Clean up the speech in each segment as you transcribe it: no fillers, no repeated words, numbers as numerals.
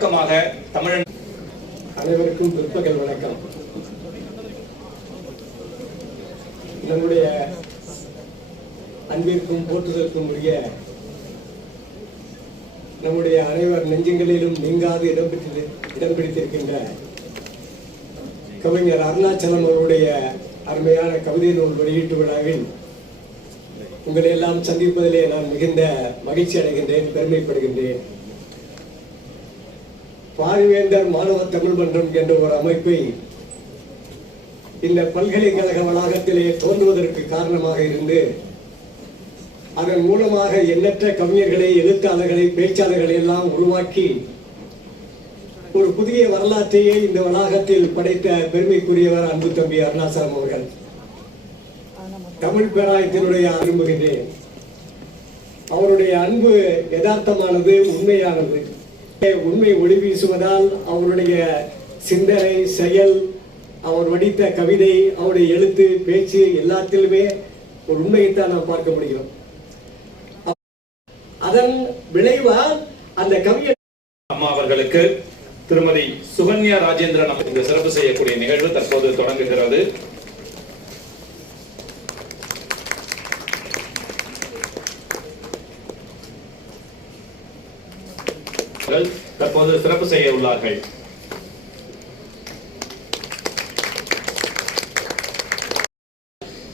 தமிழன் அனைவருக்கும் பிற்பகல் வணக்கம். நம்முடைய அன்பிற்கும் போற்றுதலுக்கும் உரிய நம்முடைய அனைவர் நெஞ்சங்களிலும் நீங்காது இடம் பிடித்திருக்கின்ற கவிஞர் அருணாச்சலம் அவருடைய அருமையான கவிதை நூல் வெளியீட்டு விழாவில் உங்களை எல்லாம் சந்திப்பதிலே நான் மிகுந்த மகிழ்ச்சி அடைகின்றேன், பெருமைப்படுகின்றேன். பாரிவேந்தர் மாணவ தமிழ் மன்றம் என்ற ஒரு அமைப்பை இந்த பல்கலைக்கழக வளாகத்திலே தோன்றுவதற்கு காரணமாக இருந்து அதன் மூலமாக எண்ணற்ற கவிஞர்களை, எழுத்தாளர்களை, பேச்சாளர்களை எல்லாம் உருவாக்கி ஒரு புதிய வரலாற்றையே இந்த வளாகத்தில் படைத்த பெருமைக்குரியவர் அன்பு தம்பி அருணாச்சலம் அவர்கள். தமிழ் பேராயத்தினுடைய விரும்புகின்றேன். அவருடைய அன்பு யதார்த்தமானது, உண்மையானது. உண்மை ஒளி வீசுவதால் அவருடைய சிந்தனை, செயல், அவர் வடித்த கவிதை, அவருடைய எழுத்து, பேச்சு எல்லாத்திலுமே ஒரு உண்மையைத்தான் நாம் பார்க்க முடியும். அதன் விளைவால் அந்த கவிஞர் அம்மா அவர்களுக்கு திருமதி சுகன்யா ராஜேந்திரன் இந்த சிறப்பு செய்யக்கூடிய நிகழ்வு தற்போது தொடங்குகிறது. தற்போது சிறப்பு செய்ய உள்ளார்கள்.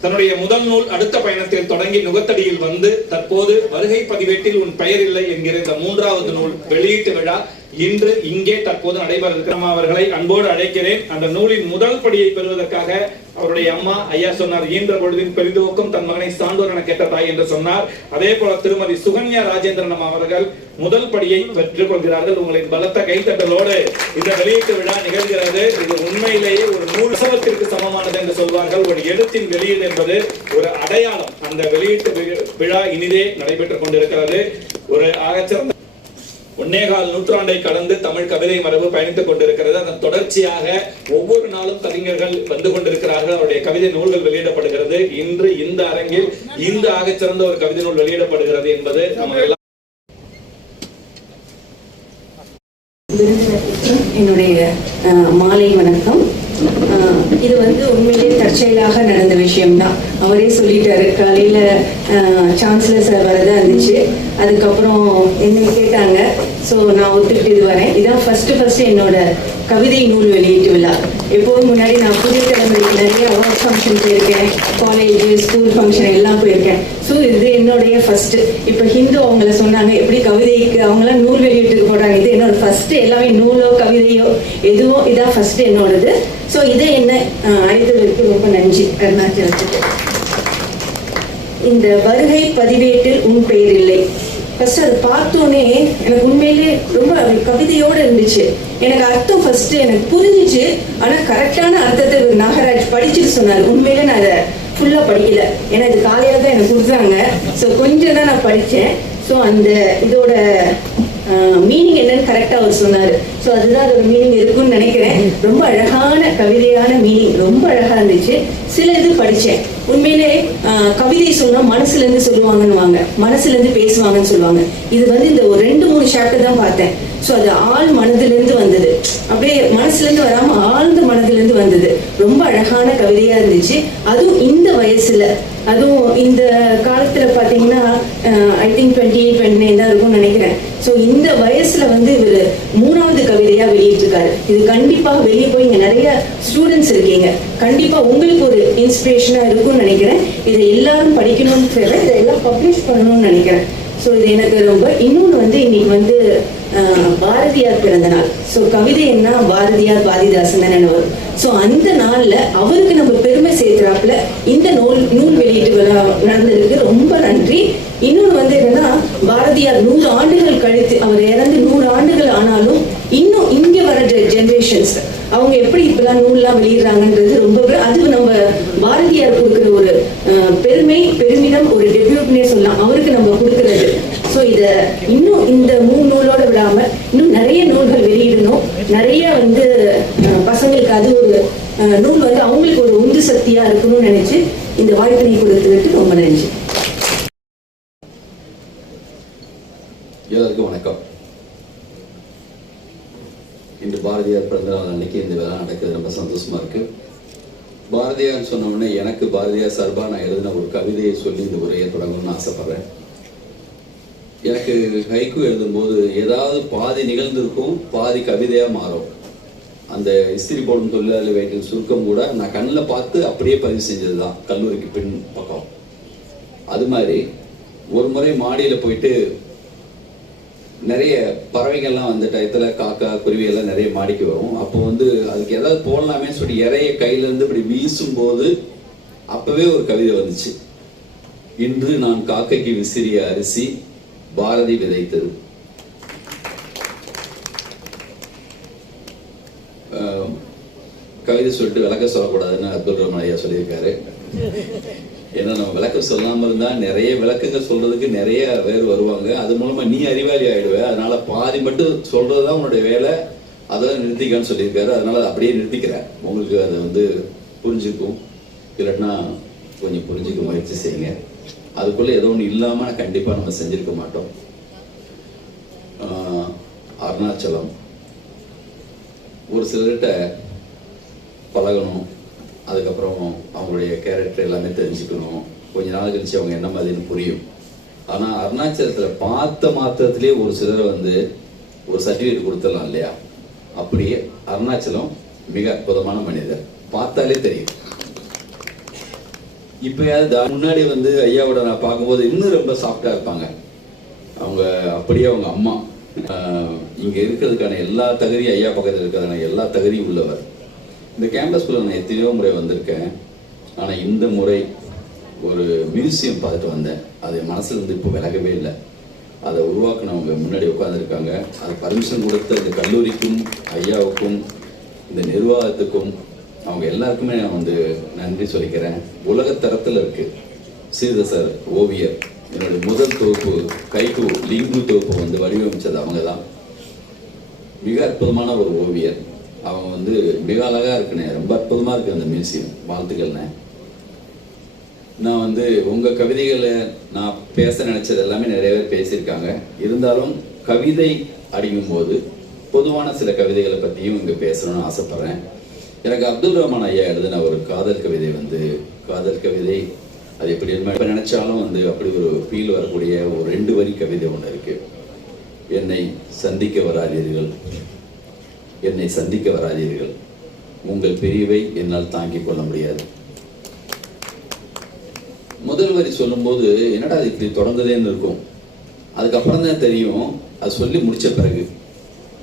தன்னுடைய முதல் நூல் அடுத்த பயணத்தில் தொடங்கி நுகத்தடியில் வந்து தற்போது வருகை பதிவேட்டில் உன் பெயர் இல்லை என்கிற இந்த 3வது நூல் வெளியீட்டு விழா இன்று இங்கே தற்போது நடைபெற இருக்கிற அவர்களை அன்போடு அழைக்கிறேன். அந்த நூலின் முதல் படியை பெறுவதற்காக அவருடைய அம்மா ஐயா சொன்னார், ஈன்ற பொழுதின் பெரிதுவக்கும் தன் மகனை சான்றோர் என கேட்ட தாய் என்று சொன்னார். அதே போல திருமதி சுகன்யா ராஜேந்திரன் அவர்கள் முதல் படியை பெற்றுக் கொள்கிறார்கள். உங்களின் பலத்த கைத்தட்டலோடு இந்த வெளியீட்டு விழா நிகழ்கிறது. இது உண்மையிலேயே ஒரு நூல் உற்சவத்திற்கு சமமானது என்று சொல்வார்கள். ஒரு எழுத்தின் வெளியீடு என்பது ஒரு அடையாளம். அந்த வெளியீட்டு விழா இனிதே நடைபெற்றுக் கொண்டிருக்கிறது. ஒரு ஆகச்சிறந்த 1.25 நூற்றாண்டை கடந்து தமிழ் கவிதை மரபு பயணித்துக் கொண்டிருக்கிறது. அதன் தொடர்ச்சியாக ஒவ்வொரு நாளும் கவிஞர்கள் வந்து கொண்டிருக்கிறார்கள். அவருடைய கவிதை நூல்கள் வெளியிடப்படுகிறது. இன்று இந்த அரங்கில் இந்த ஆகச்சிறந்த ஒரு கவிதை நூல் வெளியிடப்படுகிறது என்பது நம்ம எல்லாம் என்னுடைய மாலை வணக்கம். இது உண்மையிலேயே தற்செயலாக நடந்த விஷயம்தான். அவரே சொல்லிட்டாரு, காலையில சான்சலர் சார் வரதான் இருந்துச்சு. அதுக்கப்புறம் என்ன கேட்டாங்க. ஸோ நான் ஒத்துக்கிட்டு இது வரேன். இதான் ஃபர்ஸ்ட் என்னோட கவிதை நூல் வெளியீட்டு விழா. எப்போதும் முன்னாடி நான் புதிய தலைமுறைக்கு நிறைய அவார்ட் ஃபங்க்ஷன் போயிருக்கேன், காலேஜ், ஸ்கூல் ஃபங்க்ஷன் எல்லாம் போயிருக்கேன். ஸோ இது என்னுடைய ஃபர்ஸ்ட். இப்போ ஹிந்து அவங்கள சொன்னாங்க எப்படி கவிதைக்கு அவங்களாம் நூல் வெளியீட்டுக்கு போடுறாங்க. இது என்னோட ஃபர்ஸ்ட். எல்லாமே நூலோ கவிதையோ எதுவோ இதான் ஃபர்ஸ்ட் என்னோடது. ஸோ இதை என்ன அழைத்ததற்கு ரொம்ப நன்றி அருணாச்சலத்துக்கு. இந்த வருகை பதிவேட்டில் உன் பெயர் இல்லை. ஃபர்ஸ்ட் அதை பார்த்தோன்னே எனக்கு உண்மையிலே ரொம்ப கவிதையோடு இருந்துச்சு. எனக்கு அர்த்தம் ஃபர்ஸ்ட் எனக்கு புரிஞ்சிச்சு. ஆனால் கரெக்டான அர்த்தத்தை நாகராஜ் படிச்சுட்டு சொன்னார். உண்மையிலே நான் அதை ஃபுல்லாக படிக்கல, ஏன்னா இது காலையில் தான் எனக்கு கொடுத்தாங்க. ஸோ கொஞ்சம் தான் நான் படித்தேன். ஸோ அந்த இதோட மீனிங் என்னன்னு கரெக்டாக அவர் சொன்னார். ஸோ அதுதான் அதோட மீனிங் இருக்குன்னு நினைக்கிறேன். ரொம்ப அழகான கவிதையான மீனிங், ரொம்ப அழகா இருந்துச்சு. சில இது படித்தேன். உண்மையிலே கவிதை சொன்னா மனசுல இருந்து சொல்லுவாங்கன்னு, மனசுல இருந்து பேசுவாங்கன்னு சொல்லுவாங்க. இது இந்த ஒரு 2-3 சாப்டர் தான் பார்த்தேன். ஸோ அது ஆழ் மனதிலிருந்து வந்தது, அப்படியே மனசுல இருந்து வராம ஆழ்ந்த மனதிலிருந்து வந்தது. ரொம்ப அழகான கவிதையா இருந்துச்சு. அதுவும் இந்த வயசுல, அதுவும் இந்த காலத்துல பாத்தீங்கன்னா ஐ திங்க் 28-29 தான் இருக்கும்னு நினைக்கிறேன். ஸோ இந்த வயசுல இவர் 3வது கவிதையா வெளியிட்டிருக்காரு. இது கண்டிப்பாக வெளியே போய் இங்க நிறைய ஸ்டூடெண்ட்ஸ் இருக்கீங்க, கண்டிப்பா உங்களுக்கு ஒரு இன்ஸ்பிரேஷனா இருக்கும்னு நினைக்கிறேன். இதை எல்லாரும் படிக்கணும்னு தேவை, இதை எல்லாம் பப்ளிஷ் பண்ணணும்னு நினைக்கிறேன். ஸோ இது எனக்கு ரொம்ப. இன்னொன்று இன்னைக்கு பாரதியார் பிறந்த நாள். ஸோ கவிதை என்ன, பாரதியார் பாரதிதாசன் தானே வரும். ஸோ அந்த நாள்ல அவருக்கு நம்ம பெருமை சேர்க்கிறாப்புல இந்த நூல் வெளியீட்டு விழா நடந்ததுக்கு ரொம்ப நன்றி. இன்னொன்று என்னன்னா, பாரதியார் 100 ஆண்டுகள் கழித்து, அவர் இறந்து 100 ஆண்டுகள் ஆனாலும் இன்னும் இங்க வர ஜெனரேஷன்ஸ் அவங்க எப்படி இப்பெல்லாம் நூல்லாம் வெளியிடுறாங்கன்றது ரொம்ப, அது நம்ம பாரதியார் கொடுக்குற ஒரு பெருமிதம், ஒரு டெபியூட்னே சொல்லலாம் அவருக்கு நம்ம கொடுக்கறது. ஸோ இதை இன்னும் இந்த 3 நூலோட விடாம இன்னும் நிறைய நூல்கள் வெளியிடணும். நிறைய பசங்களுக்கு அது ஒரு நூல் அவங்களுக்கு ஒரு உந்து சக்தியா இருக்கணும்னு நினைச்சு இந்த வாய்ப்பினை கொடுத்ததுக்கு ரொம்ப நன்றி. எல்லாருக்கும் வணக்கம். இன்று பாரதியார் பிறந்தநாள் அன்னைக்கு இந்த விழா நடக்குது, ரொம்ப சந்தோஷமா இருக்கு. பாரதியார் சொன்ன உடனே எனக்கு பாரதியார் சார்பாக நான் எழுதின ஒரு கவிதையை சொல்லி இந்த உரையை தொடங்கணும்னு ஆசைப்படுறேன். எனக்கு ஹைக்கூ எழுதும்போது ஏதாவது பாதி நிகழ்ந்திருக்கும், பாதி கவிதையா மாறும். அந்த இஸ்திரி போடும் தொழிலாளி வயிற்றின் சுருக்கம் கூட நான் கண்ணில் பார்த்து அப்படியே பதிவு செஞ்சது தான், கல்லூரிக்கு பின் பக்கம். அது மாதிரி ஒரு முறை மாடியில் போயிட்டு நிறைய பறவைகள்லாம் வந்த டயத்துல காக்கா குருவி எல்லாம் நிறைய மாடிக்கு வரும். அப்போ அதுக்கு ஏதாவது போடலாமே சொல்லி இறைய கையில இருந்து இப்படி வீசும் போது அப்பவே ஒரு கவிதை வந்துச்சு. இன்று நான் காக்கைக்கு விசிறிய அரிசி பாரதி விதைத்தது. கவிதை சொல்லிட்டு விளக்க சொல்லக்கூடாதுன்னு அப்துல் ரஹ்மான் ஐயா சொல்லியிருக்காரு. ஏன்னா நம்ம விளக்கம் சொல்லாமல் இருந்தா நிறைய விளக்கங்கள் சொல்றதுக்கு நிறைய பேர் வருவாங்க, அது மூலமா நீ அறிவாளி ஆயிடுவ, அதனால பாதி மட்டும் சொல்றதுதான் உன்னுடைய வேலை, அதெல்லாம் நிறுத்திக்கான்னு சொல்லியிருக்காரு. அதனால அப்படியே நிறுத்திக்கிறேன். உங்களுக்கு அதை புரிஞ்சுக்கும், இல்லாட்டினா கொஞ்சம் புரிஞ்சுக்க முயற்சி செய்யுங்க. அதுக்குள்ள ஏதோ ஒன்று இல்லாம கண்டிப்பா நம்ம செஞ்சிருக்க மாட்டோம். அருணாச்சலம் ஒரு சிலர்கிட்ட பழகணும், அதுக்கப்புறம் அவங்களுடைய கேரக்டர் எல்லாமே தெரிஞ்சுக்கணும், கொஞ்ச நாள் கழிச்சு அவங்க என்ன மாதிரின்னு புரியும். ஆனா அருணாச்சலத்துல பார்த்த மாத்திரத்திலேயே ஒரு சிலரை ஒரு சர்டிஃபிகேட் கொடுத்துடலாம் இல்லையா? அப்படியே அருணாச்சலம் மிக அற்புதமான மனிதர், பார்த்தாலே தெரியும். இப்பயாவது முன்னாடி ஐயாவோட நான் பார்க்கும்போது இன்னும் ரொம்ப சாஃப்டா இருப்பாங்க. அவங்க அப்படியே அவங்க அம்மா இங்க இருக்கிறதுக்கான எல்லா தகுதியும், ஐயா பக்கத்தில் இருக்கிறதுக்கான எல்லா தகுதியும் உள்ளவர். இந்த கேம்பஸ்குள்ள நான் எத்தனையோ முறை வந்திருக்கேன். ஆனா இந்த முறை ஒரு மியூசியம் பார்த்துட்டு வந்தேன். அது மனசுல இப்போ விலகவே இல்லை. அதை உருவாக்குனவங்க முன்னாடி உட்காந்துருக்காங்க. அது பர்மிஷன் கொடுத்த இந்த கல்லூரிக்கும் ஐயாவுக்கும் இந்த நிர்வாகத்துக்கும் அவங்க எல்லாருக்குமே நான் நன்றி சொல்லிக்கிறேன். உலகத்தரத்தில் இருக்கு. சீதசர் ஓவியர் என்னுடைய முதல் தொகுப்பு கைக்கு லிங்கு தொகுப்பு வடிவமைச்சது அவங்க தான். மிக அற்புதமான ஒரு ஓவியர். அவங்க மிக அழகா இருக்குண்ணே, ரொம்ப அற்புதமா இருக்கு அந்த மியூசியம். வாழ்த்துக்கள்ண்ணே. நான் உங்க கவிதைகளை நான் பேச நினைச்சது எல்லாமே நிறைய பேர் பேசியிருக்காங்க. இருந்தாலும் கவிதை அப்படிங்கும்போது பொதுவான சில கவிதைகளை பற்றியும் இங்கே பேசணும்னு ஆசைப்படுறேன். எனக்கு அப்துல் ரஹ்மான் ஐயா எழுதின ஒரு காதல் கவிதை காதல் கவிதை அது எப்படி இப்போ நினைச்சாலும் அப்படி ஒரு ஃபீல் வரக்கூடிய ஒரு 2 வரி கவிதை ஒன்று இருக்கு. என்னை சந்திக்க வராதீர்கள், என்னை சந்திக்க வராதீர்கள், உங்கள் பிரிவை என்னால் தாங்கிக் கொள்ள முடியாது. முதல் வரி சொல்லும்போது என்னடா அது இப்படி தொடர்ந்ததேன்னு இருக்கும். அதுக்கப்புறம் தான் தெரியும், அது சொல்லி முடிச்ச பிறகு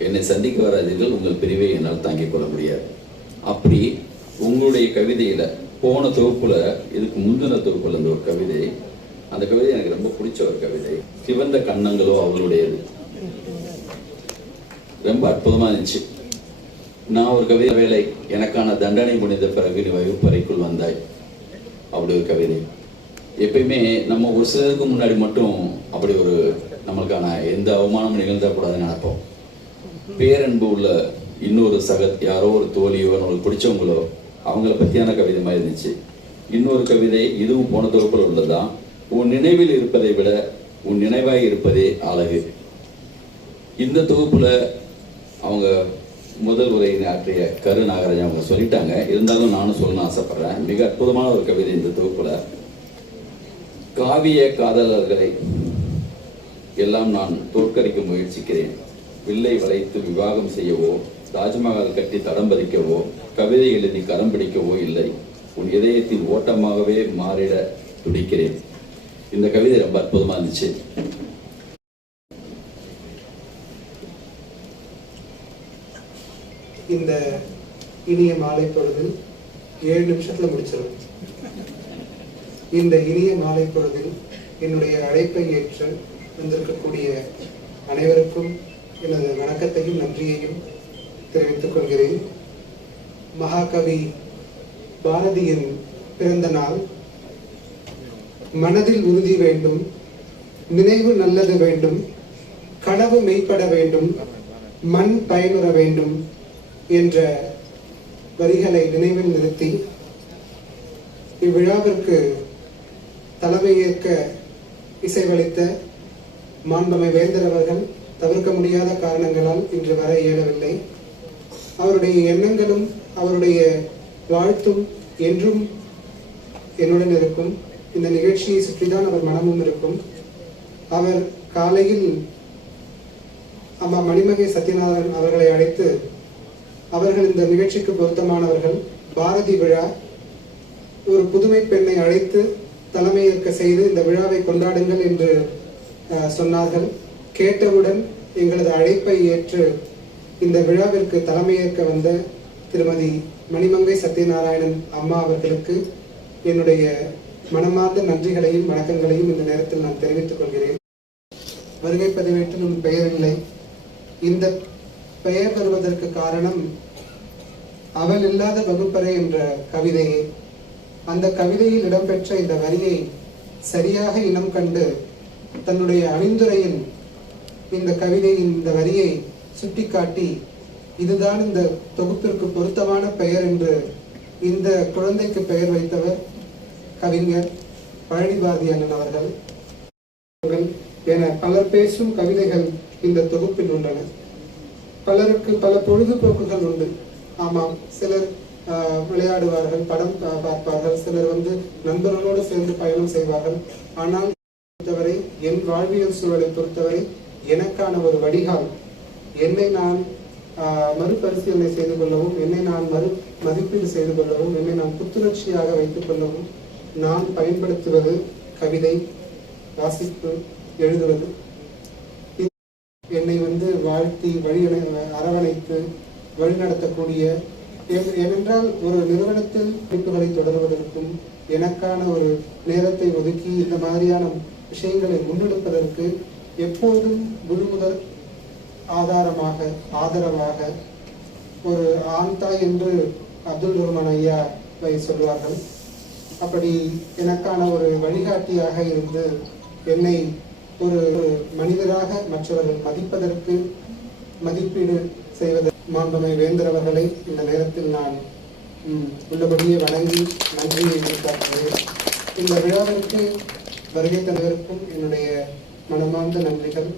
என்னை சந்திக்க வராதீர்கள், உங்கள் பிரிவை என்னால் தாங்கிக் கொள்ள முடியாது. அப்படி உங்களுடைய கவிதையில போன தொகுப்புல இதுக்கு முந்தின தொகுப்புல ஒரு கவிதை, அந்த கவிதை எனக்கு ரொம்ப பிடிச்ச ஒரு கவிதை. சிவந்த கண்ணங்களோ அவளுடையது, ரொம்ப அற்புதமா இருந்துச்சு. நான் ஒரு கவிதை, வேலை எனக்கான தண்டனை முடிந்த பிறகு நீ வகுப்பறைக்குள் வந்தாய், அப்படி ஒரு கவிதை. எப்பயுமே நம்ம ஒரு சிலருக்கு முன்னாடி மட்டும் அப்படி ஒரு நம்மளுக்கான எந்த அவமானமும் நிகழ்ந்தக்கூடாதுன்னு நினைப்போம். பேரன்பு உள்ள இன்னொரு யாரோ ஒரு தோழியோ நம்மளுக்கு பிடிச்சவங்களோ அவங்கள பற்றியான கவிதை மாதிரி இருந்துச்சு. இன்னொரு கவிதை, இதுவும் போன தொகுப்பில் உள்ளதுதான். உன் நினைவில் இருப்பதை விட உன் நினைவாய் இருப்பதே அழகு. இந்த தொகுப்புல அவங்க முதல் உரை ஆற்றிய கரு நாகராஜன் அவங்க சொல்லிட்டாங்க. இருந்தாலும் நானும் சொல்லணும்னு ஆசைப்படுறேன். மிக அற்புதமான ஒரு கவிதை இந்த தொகுப்புல. காவிய காதலர்களை எல்லாம் நான் தோற்கடிக்க முயற்சிக்கிறேன். வில்லை வளைத்து விவாகம் செய்யவோ, தாஜ்மஹால் கட்டி தடம் பதிக்கவோ, கவிதை எழுதி கரம் பிடிக்கவோ இல்லை. உன் இதயத்தின் ஓட்டமாகவே மாறிட துடிக்கிறேன். இந்த கவிதை ரொம்ப அற்புதமா இருந்துச்சு. இந்த இனிய மாலை பொழுதில் 7 நிமிஷத்துல முடிச்சிடும். இந்த இனிய மாலை பொழுதில் என்னுடைய அழைப்பை ஏற்று வந்திருக்கக்கூடிய அனைவருக்கும் எனது வணக்கத்தையும் நன்றியையும் தெரிவித்துக் கொள்கிறேன். மகாகவி பாரதியின் பிறந்த நாள். மனதில் உறுதி வேண்டும், நினைவு நல்லது வேண்டும், கனவு மெய்ப்பட வேண்டும், மண் பயனுற வேண்டும் என்ற வரிகளை நினைவில் நிறுத்தி இவ்விழாவிற்கு தலைமையேற்க இசைவளித்த மாண்புமை வேந்தர் அவர்கள் தவிர்க்க முடியாத காரணங்களால் இன்று வர இயலவில்லை. அவருடைய எண்ணங்களும் அவருடைய வாழ்த்தும் என்றும் என்னுடன் இருக்கும். இந்த நிகழ்ச்சியை சுற்றிதான் அவர் மனமும் இருக்கும். அவர் காலையில் அம்மா மணிமகை சத்யநாதன் அவர்களை அழைத்து, அவர்கள் இந்த நிகழ்ச்சிக்கு பொருத்தமானவர்கள், பாரதி விழா, ஒரு புதுமை பெண்ணை அழைத்து தலைமையேற்க செய்து இந்த விழாவை கொண்டாடுங்கள் என்று சொன்னார்கள். கேட்டவுடன் எங்களது அழைப்பை ஏற்று இந்த விழாவிற்கு தலைமையேற்க வந்த திருமதி மணிமங்கை சத்யநாராயணன் அம்மா அவர்களுக்கு என்னுடைய மனமார்ந்த நன்றிகளையும் வணக்கங்களையும் இந்த நேரத்தில் நான் தெரிவித்துக் கொள்கிறேன். வருகை பதிவேட்டில் உன் பெயர் இல்லை. இந்த பெயர் வருவதற்கு காரணம் அவள் இல்லாத வகுப்பறை என்ற கவிதையே. அந்த கவிதையில் இடம்பெற்ற இந்த வரியை சரியாக இனம் கண்டு தன்னுடைய அணிந்துரையில் இந்த கவிதையின் இந்த வரியை சுட்டிக்காட்டி, இதுதான் இந்த தொகுப்பிற்கு பொருத்தமான பெயர் என்று இந்த குழந்தைக்கு பெயர் வைத்தவர் கவிஞர் பழனி பாரதி அண்ணன் அவர்கள் என பலர் பேசும் கவிதைகள் இந்த தொகுப்பில் உள்ளன. பலருக்கு பல பொழுதுபோக்குகள் உண்டு. ஆமாம், சிலர் விளையாடுவார்கள், படம் பார்ப்பார்கள், சிலர் நண்பர்களோடு சேர்ந்து பயணம் செய்வார்கள். ஆனால் பொறுத்தவரை, என் வாழ்வியல் சூழலை பொறுத்தவரை எனக்கான ஒரு வடிகால், என்னை நான் மறுபரிசீலனை செய்து கொள்ளவும், என்னை நான் மதிப்பீடு செய்து கொள்ளவும், என்னை நான் புத்துணர்ச்சியாக வைத்துக் கொள்ளவும் நான் பயன்படுத்துவது கவிதை, வாசிப்பு, எழுதுவது. என்னை வாழ்த்தி அரவணைத்து வழிநடத்தக்கூடிய, ஏனென்றால் ஒரு நிறுவனத்தில் படிப்புகளை தொடர்வதற்கும் எனக்கான ஒரு நேரத்தை ஒதுக்கி இந்த மாதிரியான விஷயங்களை முன்னெடுப்பதற்கு எப்போதும் முழுமுதல் ஆதரவாக ஒரு ஆண்தாய் என்று அப்துல் ரஹ்மான் ஐயாவை சொல்வார்கள். அப்படி எனக்கான ஒரு வழிகாட்டியாக இருந்து என்னை ஒரு மனிதராக மற்றவர்கள் மதிப்பதற்கு, மதிப்பீடு செய்வதற்கு மாண்புமை வேந்தர் அவர்களை இந்த நேரத்தில் நான் உள்ளபடியே வணங்கி நன்றியை வெளிக்காட்டுகிறேன். இந்த விழாவிற்கு வருகை தந்தவருக்கும் என்னுடைய மனமார்ந்த நன்றிகள்.